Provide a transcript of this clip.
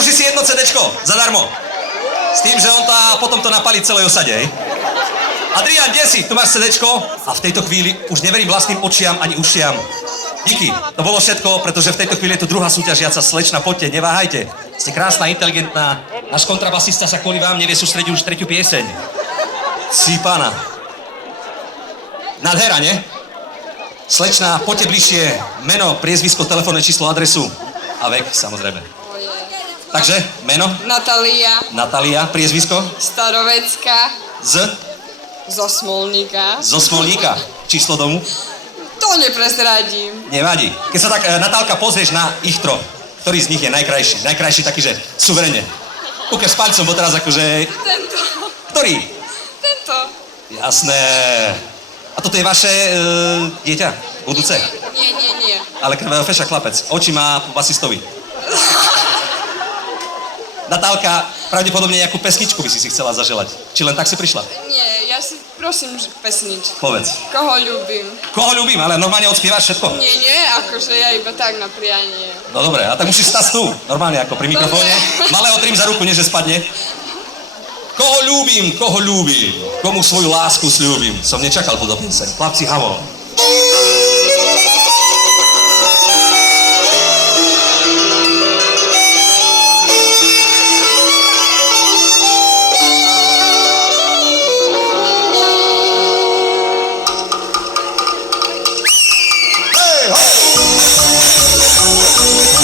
Odloží si jedno CDčko, zadarmo. S tým, že on potom to napalí celej osade, hej. Adrián, kde si? Tu máš CDčko? A v tejto chvíli už neverím vlastným očiam ani ušiam. Díky, to bolo všetko, pretože v tejto chvíli je tu druhá súťažiaca. Slečna, poďte, neváhajte. Ste krásna, inteligentná. Náš kontrabasista sa kvôli vám nevie sústrediť už tretiu pieseň. Sí, pána. Nádhera, nie? Slečna, poďte bližšie. Meno, priezvisko, telefónne číslo, adresu a vek, samozrejme. Takže, meno? Natália. Natália, priezvisko? Starovecká. Zo Smolníka. Zo Smolníka. Číslo domu? To neprezradím. Nevadí. Keď sa tak, Natálka, pozrieš na ich troch, ktorý z nich je najkrajší? Najkrajší taký, že suverene. Ukáž s palcom, bo teraz akože... Tento. Ktorý? Tento. Jasné. A toto je vaše dieťa? Budúce? Nie. Ale feša chlapec. Oči má po basistovi. Natálka, pravdepodobne nejakú pesničku by si chcela zaželať. Či len tak si prišla? Nie, ja si prosím pesničku. Povedz. Koho ľúbim? Koho ľúbim, ale normálne odspievaš všetko? Nie, akože ja iba tak na prianie. No dobre, a tak musíš stať tu. Normálne ako pri mikrofóne. Malého trím za ruku, nie že spadne. Koho ľúbim, komu svoju lásku sľúbim. Som nečakal túto pieseň. Chlapci, havo.